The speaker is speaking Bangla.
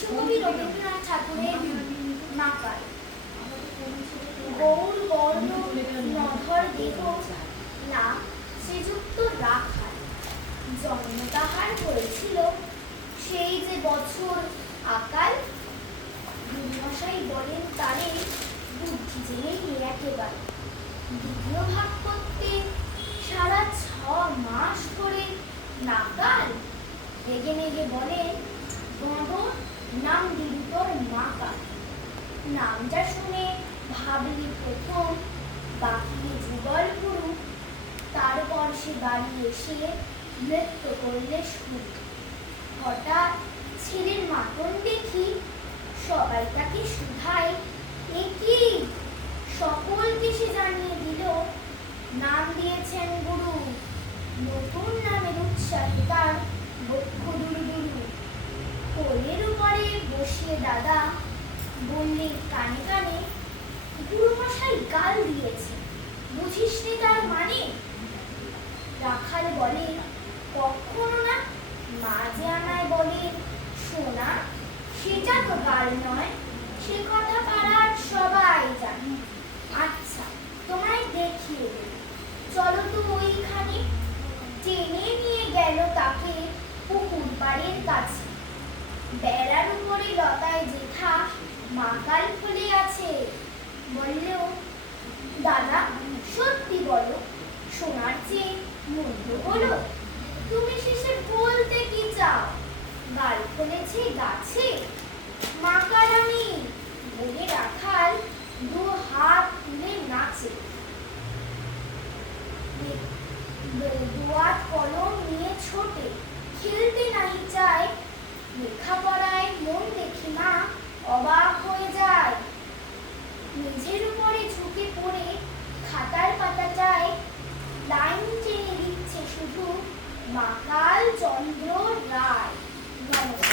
বিশ্বকবি রবীন্দ্রনাথ ঠাকুরের মাকাল। গৌর বর্ণ নধর দেহ, না শ্রীযুক্ত রাখাল। জন্ম তাহার হয়েছিল সেই যে বছর আকাল। গুরুমশাই বলেন তারে বুদ্ধি জেনে নিয়ে একেবারে। দ্বিতীয় ভাগ করতে সারা 6 মাস ধরে নাকাল। রেগে মেগে বলেন, বাঁদর নাম দিবি তোর মাকাল। নামটা শুনে ভাবলি প্রথম বাকি যুগল গুরু। তারপর সে বাড়ি এসে নৃত্য করলে শুরু। হঠাৎ ছেলের মাতন দেখি সবাই তাকে শুধায়, এ কি? সকলকে সে জানিয়ে দিল, নাম দিয়েছেন গুরু। নতুন নামের উৎসাহে তার বক্ষ দুরু দুরু। কোলের উপরে বসিয়ে দাদা বললেন কানে কানে, গুরুমশাই গাল দিয়েছে, বুঝিস নি তার মানে? রাখাল বলে, কখনো না। মা যে আমায় বলে, শোনা, সেটা তো গাল নয়, সে কথা পাড়ার সবাই জানে। আচ্ছা, তোমায় দেখিয়ে দেব, চলো তো ওইখানে। টেনে নিয়ে গেল তাকে পুকুর পাড়ের কাছে। বেড়ার উপরে লতায় যেথা মাকাল ফুলে আছে। বলল, দাদা সত্যি বলো, সোনার চেয়ে মূল্য বলো। তুমি শেষে বলতে কি চাও? গাল ফলেছে গাছে, মাকাল আমি বলে রাখাল 2 হাত তুলে নাচে। দুয়াত কলম নিয়ে ছোটে, খেলতে নাহি চায়। লেখাপড়ায় মন দেখি মা অবাক হয়ে যায়। মেঝের উপরে ঝুঁকে পড়ে খাতার পাতাটায় লাইন টেনে দিচ্ছে শুধু মাকাল চন্দ্র রায়। নমস্কার।